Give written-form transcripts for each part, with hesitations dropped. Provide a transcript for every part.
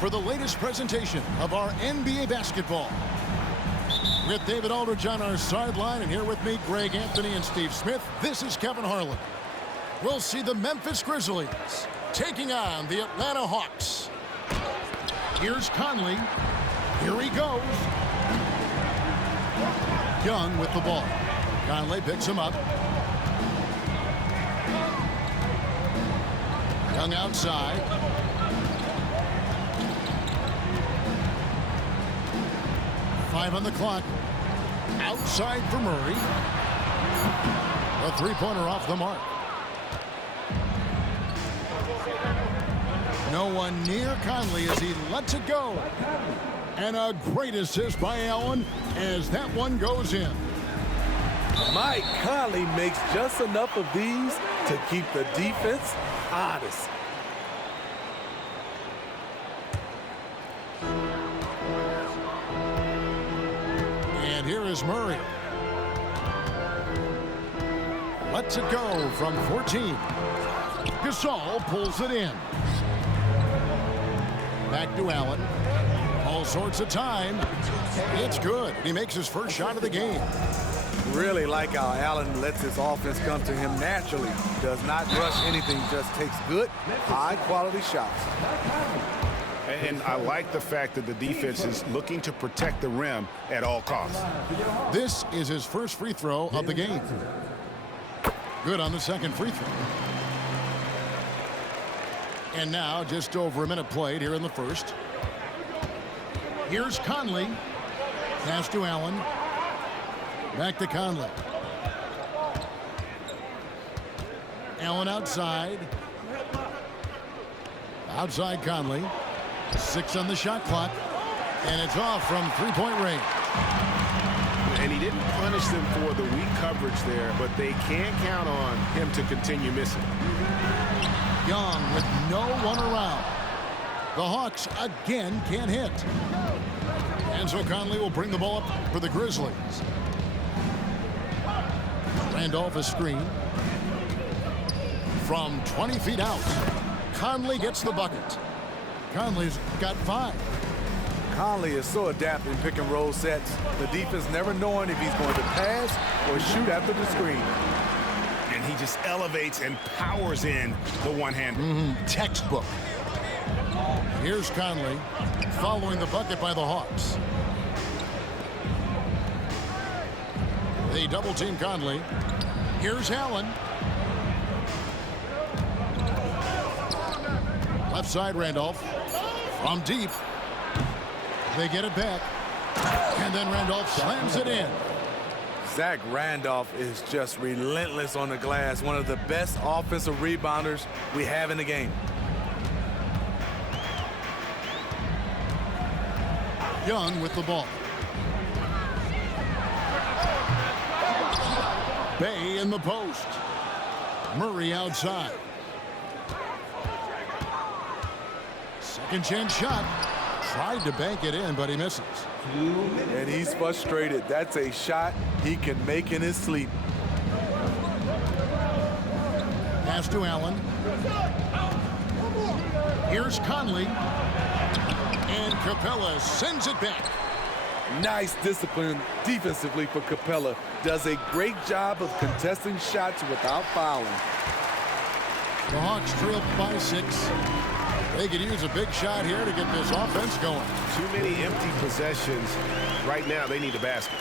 for the latest presentation of our NBA basketball. With David Aldridge on our sideline, and here with me, Greg Anthony and Steve Smith, this is Kevin Harlan. We'll see the Memphis Grizzlies taking on the Atlanta Hawks. Here's Conley. Here he goes. Young with the ball. Conley picks him up. Young outside. Five on the clock. Outside for Murray. A three-pointer off the mark. No one near Conley as he lets it go. And a great assist by Allen as that one goes in. Mike Conley makes just enough of these to keep the defense honest. And here is Murray. Lets it go from 14. Gasol pulls it in. Back to Allen. All sorts of time. It's good. He makes his first shot of the game. Really like how Allen lets his offense come to him naturally. Does not rush anything, just takes good, high-quality shots. And I like the fact that the defense is looking to protect the rim at all costs. This is his first free throw of the game. Good on the second free throw. And now just over a minute played here in the first. Here's Conley. Pass to Allen. Back to Conley. Allen outside. Outside Conley. 6 on the shot clock. And it's off from three-point range. And he didn't punish them for the weak coverage there, but they can't count on him to continue missing. Young with no one around. The Hawks again can't hit. And so Conley will bring the ball up for the Grizzlies. Randolph is screen. From 20 feet out, Conley gets the bucket. Conley's got 5. Conley is so adept in pick and roll sets. The defense never knowing if he's going to pass or shoot after the screen. And he just elevates and powers in the one-hander. Textbook. Here's Conley following the bucket by the Hawks. They double-team Conley. Here's Allen. Left side Randolph. From deep. They get it back. And then Randolph slams it in. Zach Randolph is just relentless on the glass. One of the best offensive rebounders we have in the game. Young with the ball. Bay in the post. Murray outside. Second chance shot. Tried to bank it in, but he misses. And he's frustrated. That's a shot he can make in his sleep. Pass to Allen. Here's Conley. And Capella sends it back. Nice discipline defensively for Capella. Does a great job of contesting shots without fouling. The Hawks trail by 6. They could use a big shot here to get this offense going. Too many empty possessions. Right now, they need a basket.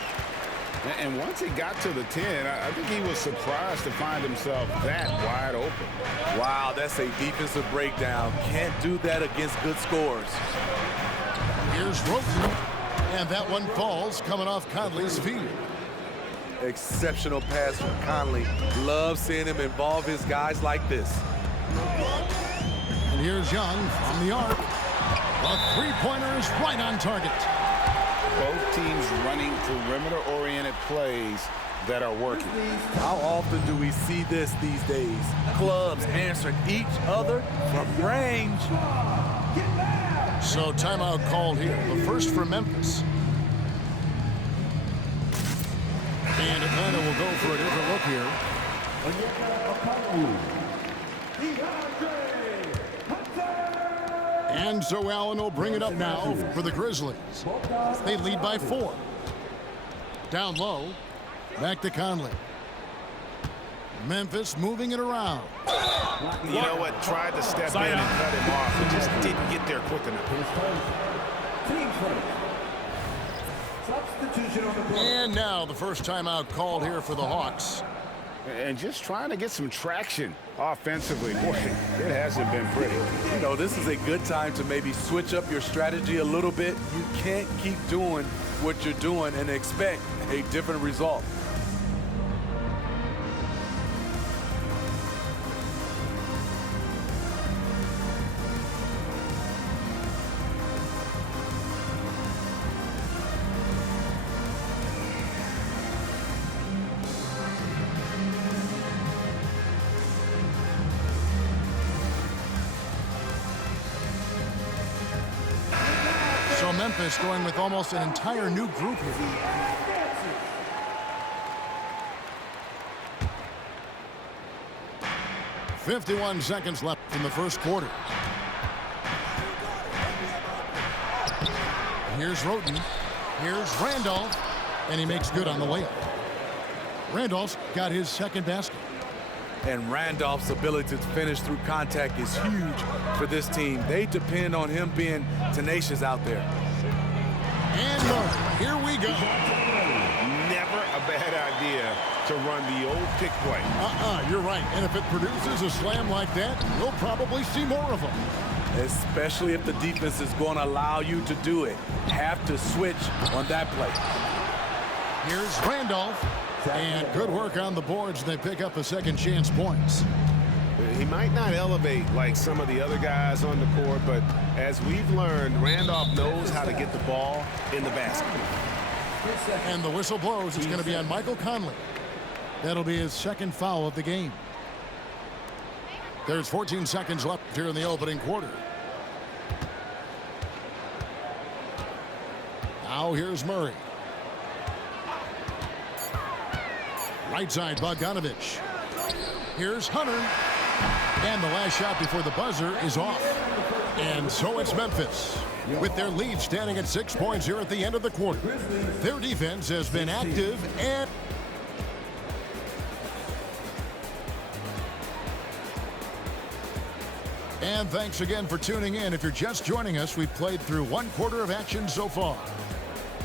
And once he got to the 10, I think he was surprised to find himself that wide open. Wow, that's a defensive breakdown. Can't do that against good scores. Here's Roten. And that one falls coming off Conley's feet. Exceptional pass from Conley. Love seeing him involve his guys like this. And here's Young from the arc. The three-pointer is right on target. Both teams running perimeter-oriented plays that are working. How often do we see this these days? Clubs answering each other from range. So timeout called here. The first for Memphis. And Atlanta will go for a different look here. And so Allen will bring it up now for the Grizzlies. They lead by 4. Down low. Back to Conley. Memphis moving it around. You know what? Tried to step in and cut him off, but just didn't get there quick enough. And now the first timeout called here for the Hawks. And just trying to get some traction offensively. Boy, it hasn't been pretty. You know, this is a good time to maybe switch up your strategy a little bit. You can't keep doing what you're doing and expect a different result. So Memphis going with almost an entire new group here. .51 seconds left in the first quarter. Here's Roten. Here's Randolph. And he makes good on the layup. Randolph's got his second basket. And Randolph's ability to finish through contact is huge for this team. They depend on him being tenacious out there. And here we go. Never a bad idea to run the old pick play. You're right. And if it produces a slam like that, we'll probably see more of them. Especially if the defense is going to allow you to do it. Have to switch on that play. Here's Randolph. And good work on the boards. They pick up a second chance points. He might not elevate like some of the other guys on the court, but as we've learned, Randolph knows how to get the ball in the basket. And the whistle blows. It's going to be on Michael Conley. That'll be his second foul of the game. There's 14 seconds left here in the opening quarter. Now here's Murray. Right side, Bogdanovich. Here's Hunter. And the last shot before the buzzer is off. And so it's Memphis, with their lead standing at 6 points here at the end of the quarter. Their defense has been active and... And thanks again for tuning in. If you're just joining us, we've played through one quarter of action so far.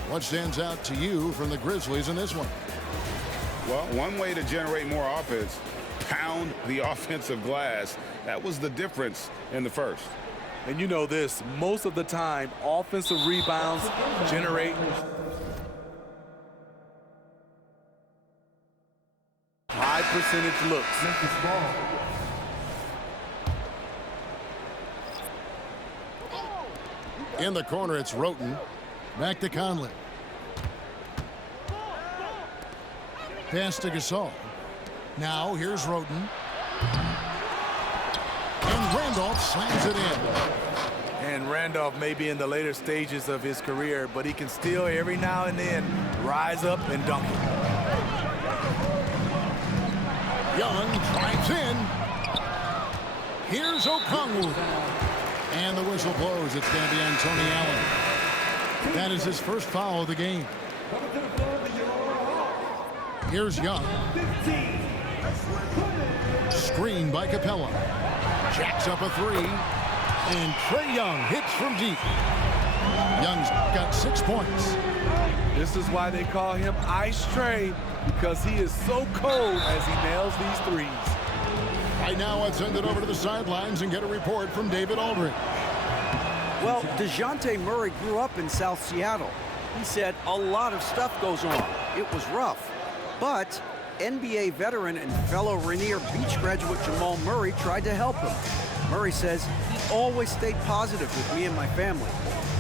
What stands out to you from the Grizzlies in this one? Well, one way to generate more offense, pound the offensive glass. That was the difference in the first. And you know this, most of the time, offensive rebounds generate high percentage looks. In the corner, it's Roten. Back to Conley. Pass to Gasol. Now here's Roten. And Randolph slams it in. And Randolph may be in the later stages of his career, but he can still every now and then rise up and dunk it. Young drives in. Here's Okongwu. And the whistle blows. It's going to be on Tony Allen. That is his first foul of the game. Here's Young. Screen by Capella. Jacks up a three. And Trae Young hits from deep. Young's got 6 points. This is why they call him Ice Trae, because he is so cold as he nails these threes. Right now, let's send it over to the sidelines and get a report from David Aldridge. Well, DeJounte Murray grew up in South Seattle. He said a lot of stuff goes on. It was rough. But NBA veteran and fellow Rainier Beach graduate Jamal Murray tried to help him. Murray says he always stayed positive with me and my family.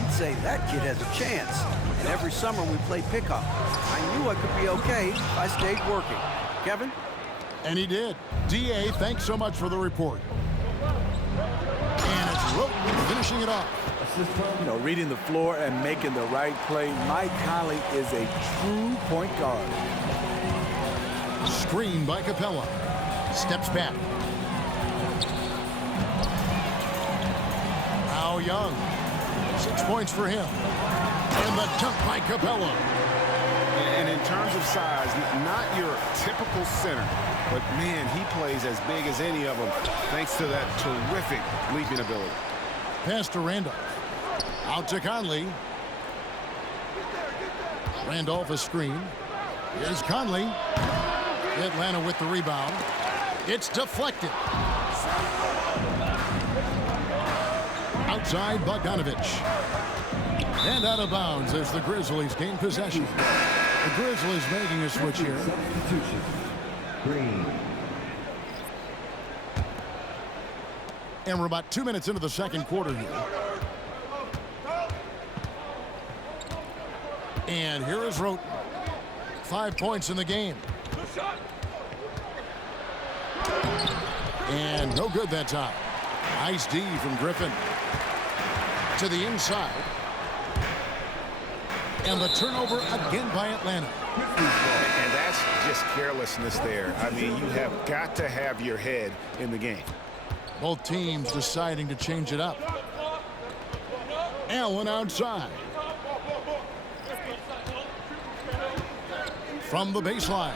He'd say that kid has a chance. And every summer we played pickup. I knew I could be okay if I stayed working. Kevin? And he did. D.A., thanks so much for the report. And it's Roten finishing it off. You know, reading the floor and making the right play. Mike Conley is a true point guard. Screen by Capella. Steps back. Now Young. 6 points for him. And the dunk by Capella. And in terms of size, not your typical center, but man, he plays as big as any of them thanks to that terrific leaping ability. Pass to Randolph. Out to Conley. Randolph a screen. Here's Conley. Atlanta with the rebound. It's deflected. Outside Bogdanovich. And out of bounds as the Grizzlies gain possession. The Grizzlies making a switch here. Substitution. Green. And we're about 2 minutes into the second quarter here. And here is Roten. 5 points in the game. And no good that time. Nice D from Griffin. To the inside. And the turnover again by Atlanta. And that's just carelessness there. I mean, you have got to have your head in the game. Both teams deciding to change it up. Allen outside. From the baseline.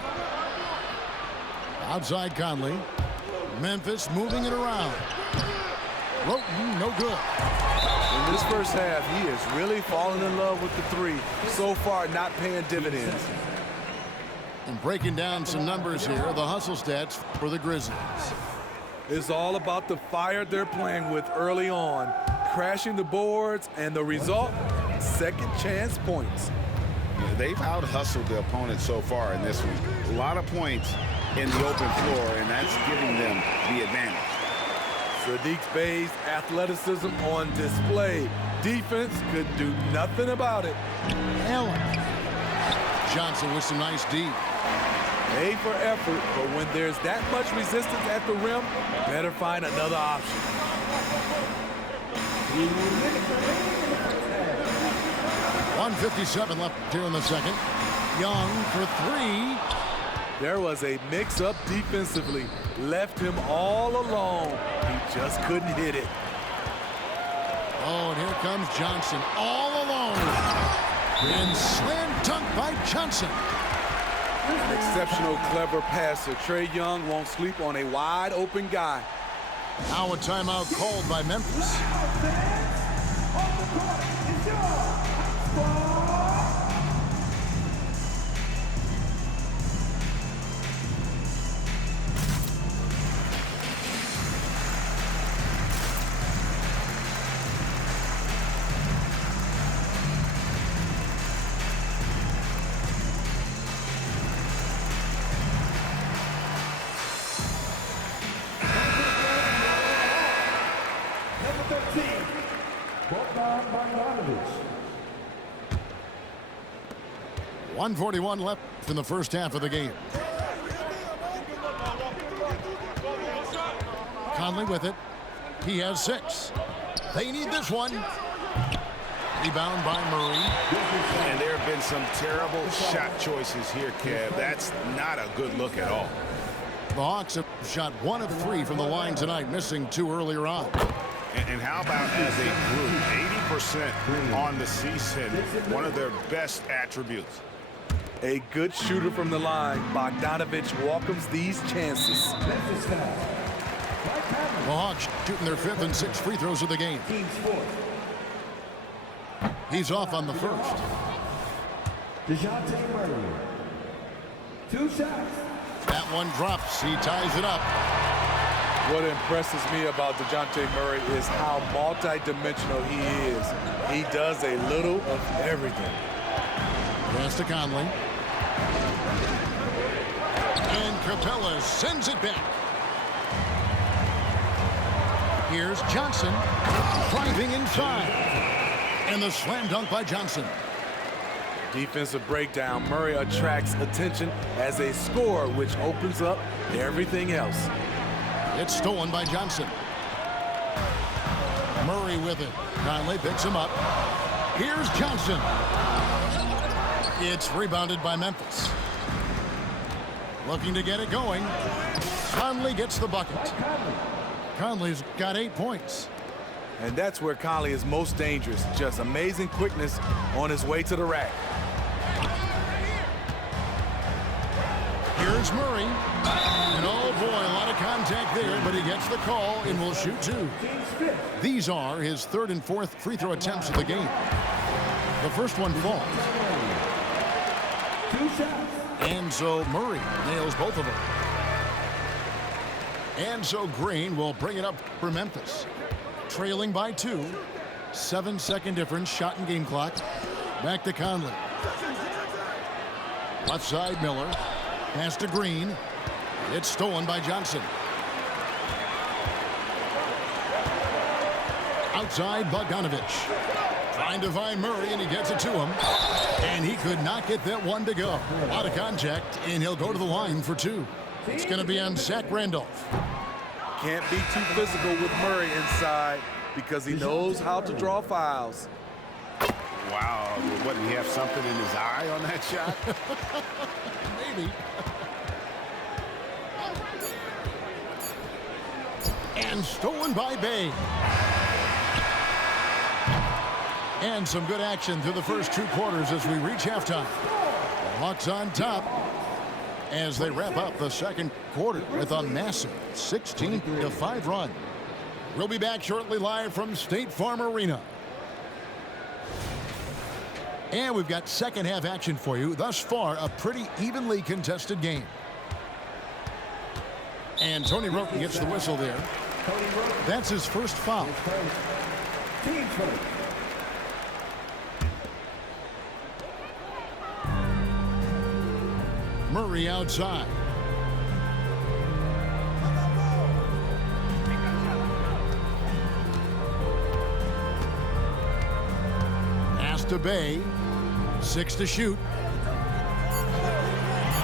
Outside Conley. Memphis moving it around. Roten, no good. In this first half, he is really falling in love with the three. So far, not paying dividends. And breaking down some numbers here, the hustle stats for the Grizzlies. It's all about the fire they're playing with early on, crashing the boards, and the result, second chance points. They've out-hustled the opponent so far in this one. A lot of points in the open floor, and that's giving them the advantage. Sadiq Bey's athleticism on display. Defense could do nothing about it. Allen. Johnson with some nice D. A for effort, but when there's that much resistance at the rim, better find another option. 1:57 left here in the second. Young for three. There was a mix-up defensively. Left him all alone. He just couldn't hit it. Oh, and here comes Johnson all alone. And slam dunk by Johnson. Exceptional, clever passer. Trae Young won't sleep on a wide-open guy. Now a timeout called by Memphis. Number 13, Bogdanovich. 1:41 left in the first half of the game. Conley with it. He has 6. They need this one. Rebound by Murray. And there have been some terrible shot choices here, Kev. That's not a good look at all. The Hawks have shot 1 of 3 from the line tonight, missing 2 earlier on. And how about as a group, 80% on the season, one of their best attributes. A good shooter from the line. Bogdanovich welcomes these chances. The Hawks shooting their 5th and 6th free throws of the game. He's off on the first. DeJounte Murray. 2 shots. That one drops. He ties it up. What impresses me about DeJounte Murray is how multi-dimensional he is. He does a little of everything. Pass to Conley. And Capella sends it back. Here's Johnson driving inside. And the slam dunk by Johnson. Defensive breakdown. Murray attracts attention as a scorer, which opens up everything else. It's stolen by Johnson. Murray with it. Conley picks him up. Here's Johnson. It's rebounded by Memphis. Looking to get it going. Conley gets the bucket. Conley's got 8 points. And that's where Conley is most dangerous. Just amazing quickness on his way to the rack. Here's Murray. And oh boy, a lot of contact there, but he gets the call and will shoot two. These are his third and fourth free throw attempts of the game. The first one falls. 2 shots. And so Murray nails both of them. And so Green will bring it up for Memphis. Trailing by 2. 7-second difference, shot and game clock. Back to Conley. Left side, Miller. Pass to Green. It's stolen by Johnson. Outside, Bogdanovich. Trying to find Murray, and he gets it to him. And he could not get that one to go. A lot of contact, and he'll go to the line for 2. It's going to be on Zach Randolph. Can't be too physical with Murray inside because he knows how to draw fouls. Wow, what, did he have something in his eye on that shot? Maybe. And stolen by Bay. And some good action through the first 2 quarters as we reach halftime. The Hawks on top as they wrap up the second quarter with a massive 16-5 run. We'll be back shortly live from State Farm Arena. And we've got second half action for you. Thus far, a pretty evenly contested game. And Tony Roten gets the whistle there. That's his first foul. Team first. Murray outside. Pass to Bay. 6 to shoot.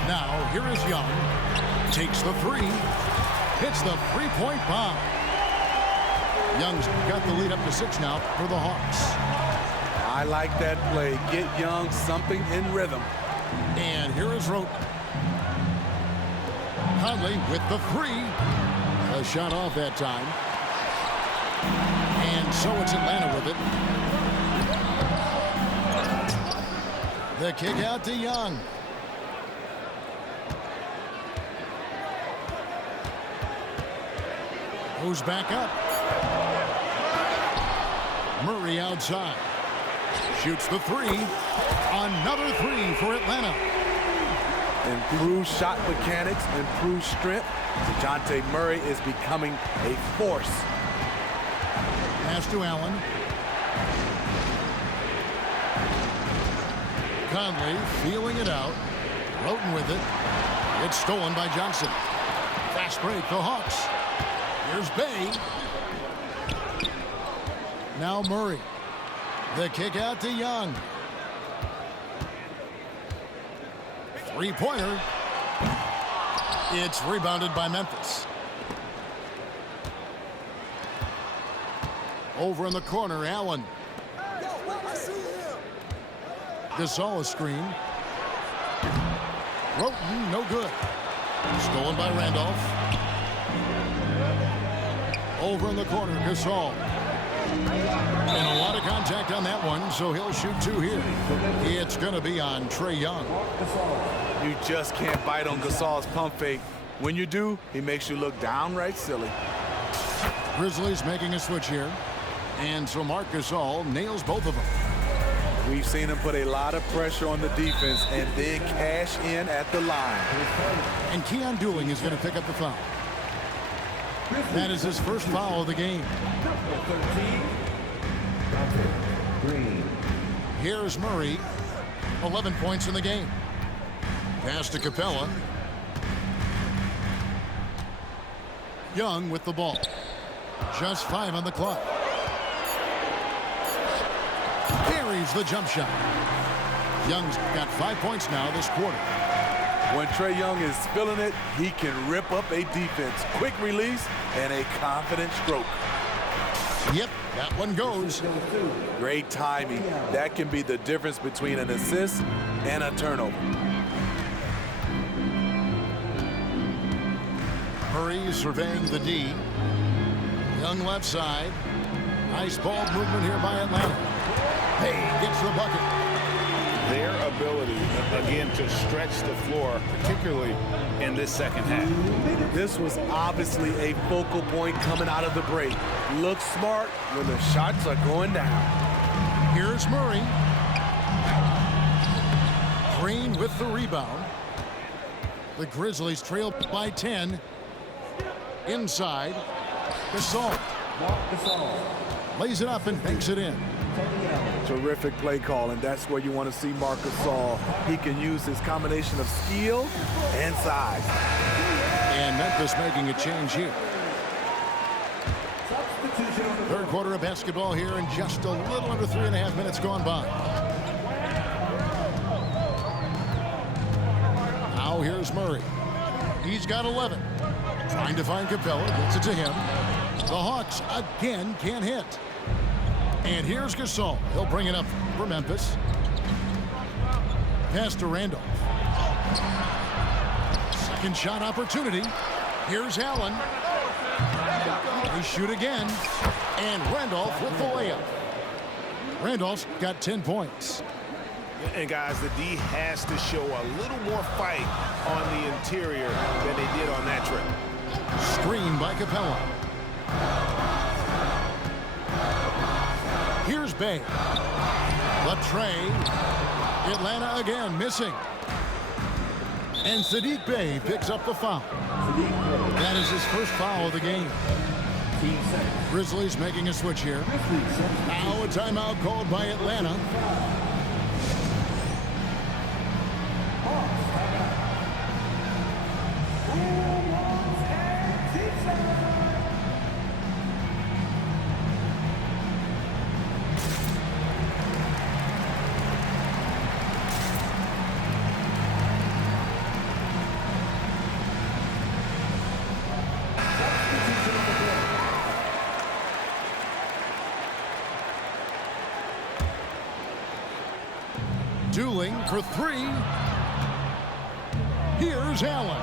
Now here is Young. Takes the 3. Hits the 3-point bomb. Young's got the lead up to 6 now for the Hawks. I like that play. Get Young something in rhythm. And here is Roten. Conley with the 3. A shot off that time. And so it's Atlanta with it. The kick out to Young. Goes back up. Murray outside. Shoots the 3. Another 3 for Atlanta. Improved shot mechanics, improved strength. DeJounte Murray is becoming a force. Pass to Allen. Conley feeling it out. Roten with it. It's stolen by Johnson. Fast break, the Hawks. Here's Bay. Now Murray. The kick out to Young. 3-pointer. It's rebounded by Memphis. Over in the corner, Allen. Gasol a screen. Roten, no good. Stolen by Randolph. Over in the corner, Gasol. And a lot of contact on that one, so he'll shoot 2 here. It's going to be on Trae Young. You just can't bite on Gasol's pump fake. When you do, he makes you look downright silly. Grizzlies making a switch here. And so Marc Gasol nails both of them. We've seen him put a lot of pressure on the defense and then cash in at the line. And Keon Dooling is going to pick up the foul. That is his first foul of the game. Number 13. Green. Here's Murray. 11 points in the game. Pass to Capella. Young with the ball. Just 5 on the clock. Carries the jump shot. Young's got 5 points now this quarter. When Trae Young is feeling it, he can rip up a defense. Quick release and a confident stroke. Yep, that one goes. Great timing. That can be the difference between an assist and a turnover. Murray surveying the D. Young left side. Nice ball movement here by Atlanta. Payne gets the bucket. Their ability, again, to stretch the floor, particularly in this second half. This was obviously a focal point coming out of the break. Look smart when the shots are going down. Here's Murray. Green with the rebound. The Grizzlies trail by 10. Inside. Gasol. Lays it up and banks it in. Terrific play call, and that's where you want to see Marc Gasol. He can use his combination of skill and size. And Memphis making a change here. Third quarter of basketball here, and just a little under 3.5 minutes gone by. Now here's Murray. He's got 11. Trying to find Capella. Gets it to him. The Hawks again can't hit. And here's Gasol. He'll bring it up for Memphis. Pass to Randolph. Second shot opportunity. Here's Allen. They shoot again. And Randolph with the layup. Randolph's got 10 points. And guys, the D has to show a little more fight on the interior than they did on that trip. Screen by Capella. Here's Bay. Latrey. Atlanta again missing. And Sadiq Bey picks up the foul. That is his first foul of the game. Grizzlies making a switch here. Now a timeout called by Atlanta. Dueling for three. Here's Allen.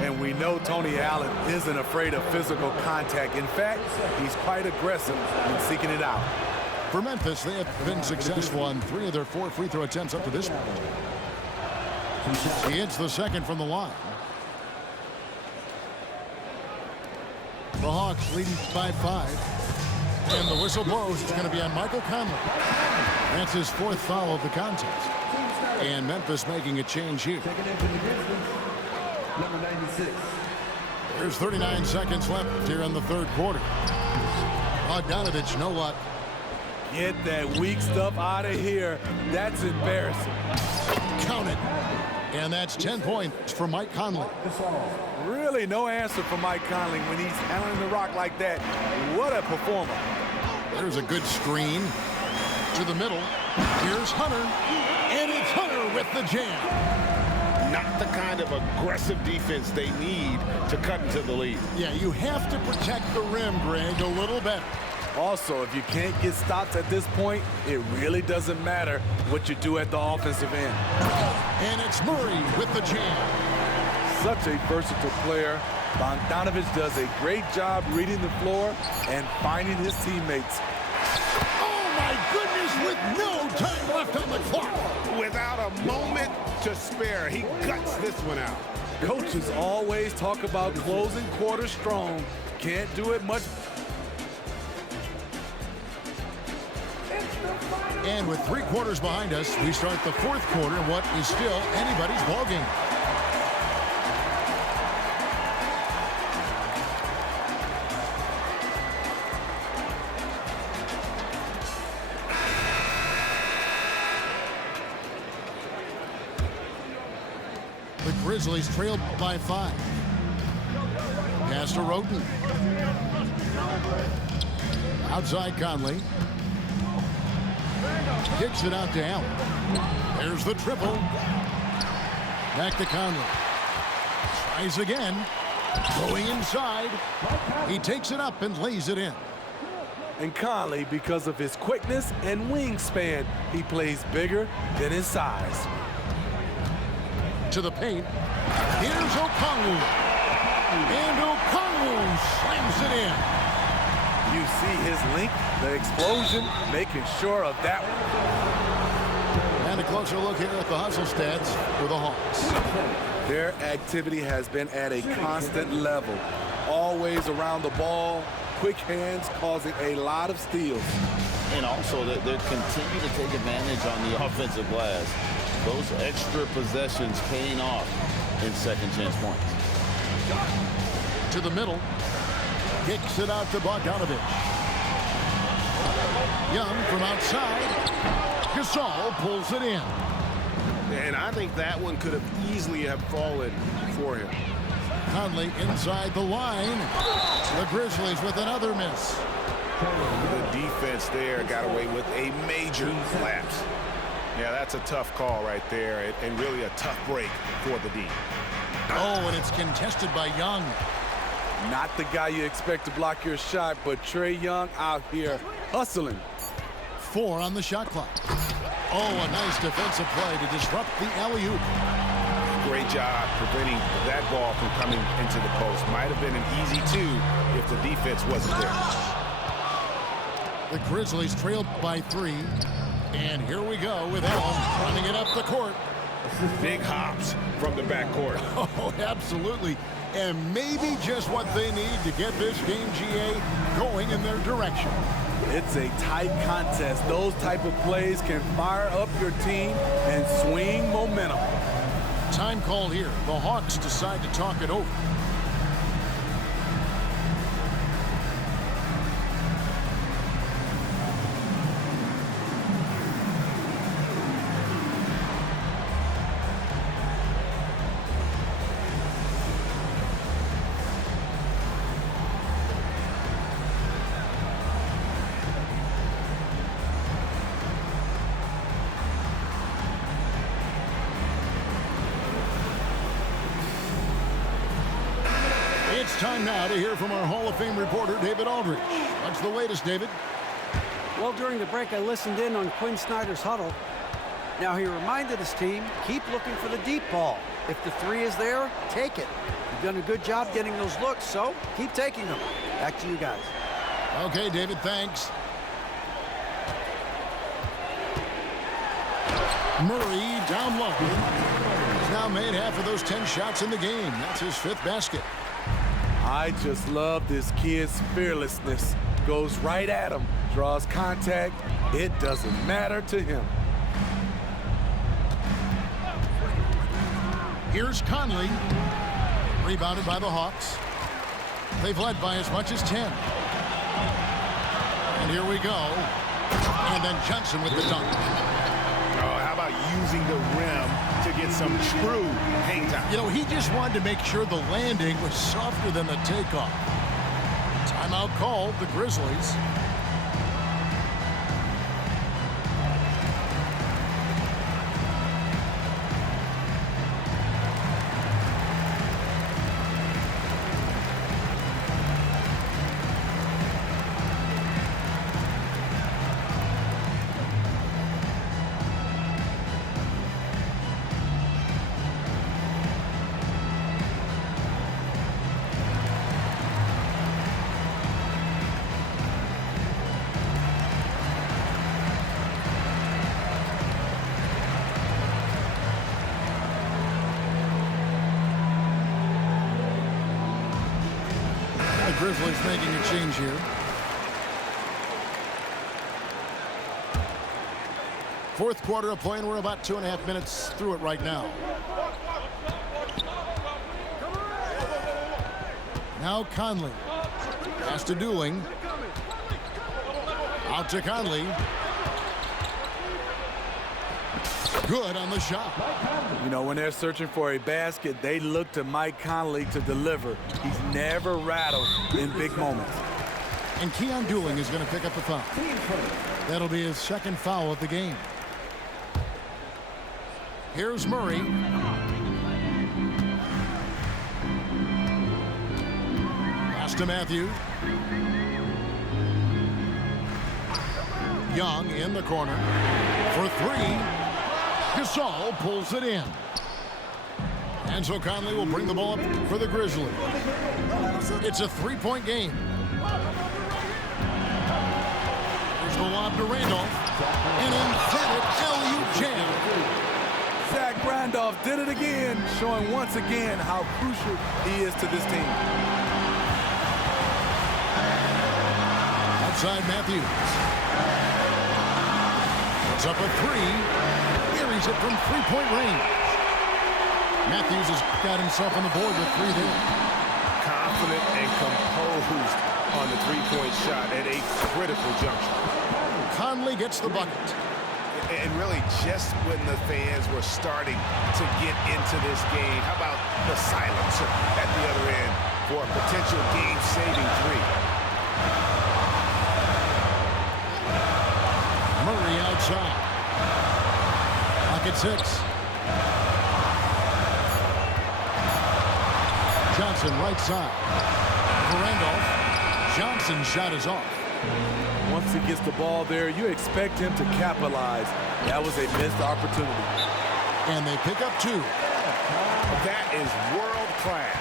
And we know Tony Allen isn't afraid of physical contact. In fact, he's quite aggressive in seeking it out. For Memphis, they have been successful on 3 of their 4 free throw attempts up to this point. He hits the second from the line. The Hawks leading by 5. And the whistle blows. It's going to be on Michael Conley. That's his 4th foul of the contest. And Memphis making a change here. Number 96. There's 39 seconds left here in the third quarter. Bogdanovich, no luck. Get that weak stuff out of here. That's embarrassing. Count it. And that's 10 points for Mike Conley. Really no answer for Mike Conley when he's handling the rock like that. What a performer. There's a good screen to the middle. Here's Hunter. And it's Hunter with the jam. Not the kind of aggressive defense they need to cut into the lead. Yeah, you have to protect the rim, Greg, a little better. Also, if you can't get stops at this point, it really doesn't matter what you do at the offensive end. And it's Murray with the jam. Such a versatile player. Bogdanovich does a great job reading the floor and finding his teammates. Oh, my goodness, with no time left on the clock. Without a moment to spare, he guts this one out. Coaches always talk about closing quarters strong. Can't do it much. And with 3 quarters behind us, we start the 4th quarter in what is still anybody's ballgame. The Grizzlies trail by 5. Pass to Roten. Outside Conley. Kicks it out to Allen. There's the triple. Back to Conley. Tries again. Going inside. He takes it up and lays it in. And Conley, because of his quickness and wingspan, he plays bigger than his size. To the paint. Here's Okongwu. And Okongwu slams it in. You see his length, the explosion, making sure of that one. And a closer look here at the hustle stats for the Hawks. Their activity has been at a constant level. Always around the ball, quick hands causing a lot of steals. And also that they continue to take advantage on the offensive glass. Those extra possessions paying off in second chance points. To the middle. Kicks it out to Bogdanovich. Young from outside. Gasol pulls it in. And I think that one could have easily have fallen for him. Conley inside the line. The Grizzlies with another miss. The defense there got away with a major lapse. Yeah, that's a tough call right there, and really a tough break for the D. Oh, and it's contested by Young. Not the guy you expect to block your shot, but Trae Young out here hustling. 4 on the shot clock. Oh, a nice defensive play to disrupt the alley-oop. Great job preventing that ball from coming into the post. Might have been an easy 2 if the defense wasn't there. The Grizzlies trailed by 3. And here we go with Allen running it up the court. Big hops from the backcourt. Oh, absolutely. And maybe just what they need to get this game, GA, going in their direction. It's a tight contest. Those type of plays can fire up your team and swing momentum. Time called here. The Hawks decide to talk it over. It's time now to hear from our Hall of Fame reporter, David Aldridge. What's the latest, David? Well, during the break, I listened in on Quinn Snyder's huddle. Now, he reminded his team, keep looking for the deep ball. If the 3 is there, take it. You've done a good job getting those looks, so keep taking them. Back to you guys. Okay, David, thanks. Murray down low. He's now made half of those 10 shots in the game. That's his 5th basket. I just love this kid's fearlessness. Goes right at him, draws contact. It doesn't matter to him. Here's Conley. Rebounded by the Hawks. They've led by as much as 10. And here we go. And then Johnson with the dunk. Oh, how about using the rim to get some true hang time? You know, he just wanted to make sure the landing was softer than the takeoff. Timeout called, the Grizzlies. The Grizzlies making a change here. Fourth quarter of play, and we're about 2.5 minutes through it right now. Now Conley. Pass to Dooling. Out to Conley. Good on the shot. You know, when they're searching for a basket, they look to Mike Conley to deliver. He's never rattled in big moments. And Keon Dooling is going to pick up the foul. That'll be his 2nd foul of the game. Here's Murray. Pass to Matthew. Young in the corner for 3. Gasol pulls it in. And so Conley will bring the ball up for the Grizzlies. It's a 3-point game. The lob to Randolph. An emphatic LU jam. Zach Randolph did it again, showing once again how crucial he is to this team. Outside Matthews. It's up a three. Buries it from three-point range. Matthews has got himself on the board with three there. Confident and composed on the three-point shot at a critical juncture. Conley gets the bucket. And really, just when the fans were starting to get into this game, how about the silencer at the other end for a potential game-saving three? Murray outside. Pocket six. Johnson right side. For Randolph. Johnson's shot is off. Once he gets the ball there, you expect him to capitalize. That was a missed opportunity. And they pick up two. That is world class.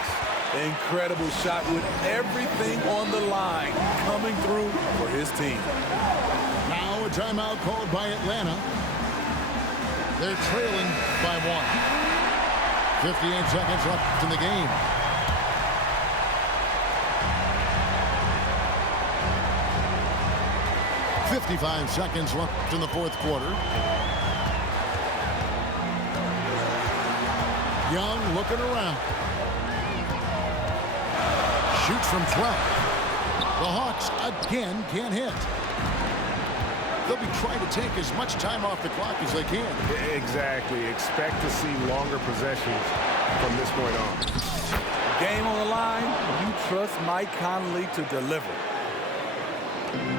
Incredible shot with everything on the line coming through for his team. Now a timeout called by Atlanta. They're trailing by one. 58 seconds left in the game. .55 seconds left in the fourth quarter. Young looking around. Shoots from 12. The Hawks again can't hit. They'll be trying to take as much time off the clock as they can. Exactly. Expect to see longer possessions from this point on. Game on the line. You trust Mike Conley to deliver.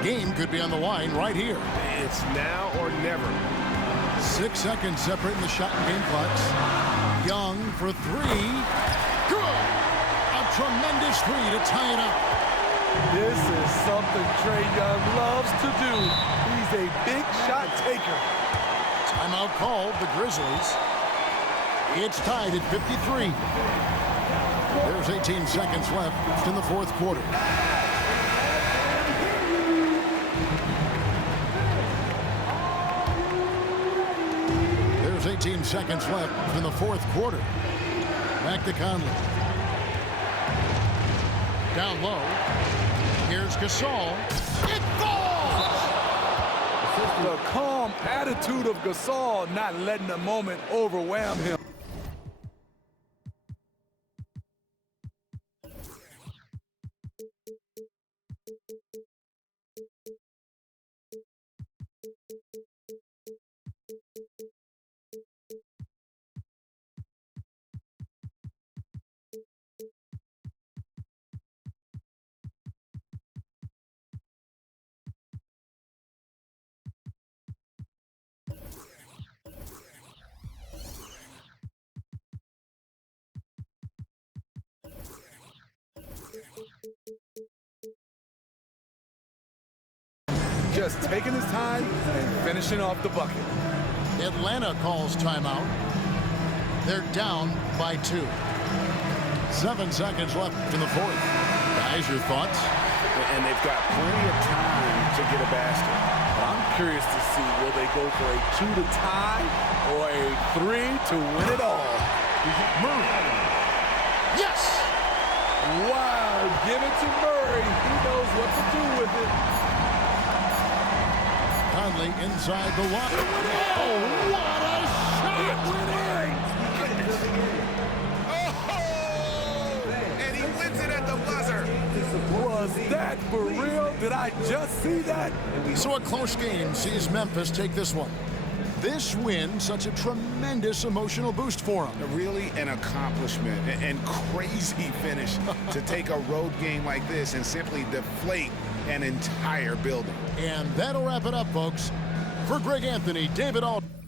Game could be on the line right here. It's now or never. 6 seconds separating the shot and game clocks. Young for three. Good. A tremendous three to tie it up. This is something Trae Young loves to do. He's a big shot taker. Timeout called, the Grizzlies. It's tied at 53. There's 18 seconds left in the fourth quarter. There's 18 seconds left in the fourth quarter. Back to Conley. Down low. Here's Gasol. It falls! The calm attitude of Gasol, not letting the moment overwhelm him. Just taking his time and finishing off the bucket. Atlanta calls timeout. They're down by 2. 7 seconds left in the fourth. Guys, your thoughts? And they've got plenty of time to get a basket. I'm curious to see, will they go for a 2 to tie or a 3 to win it all? Murray. Yes! Wow, give it to Murray. He knows what to do with it. Conley inside the line. Oh, what a shot! Oh! And he wins it at the buzzer. Was that for real? Did I just see that? So a close game sees Memphis take this one. This win, such a tremendous emotional boost for them. Really an accomplishment and crazy finish to take a road game like this and simply deflate an entire building. And that'll wrap it up, folks. For Greg Anthony, David Aldridge.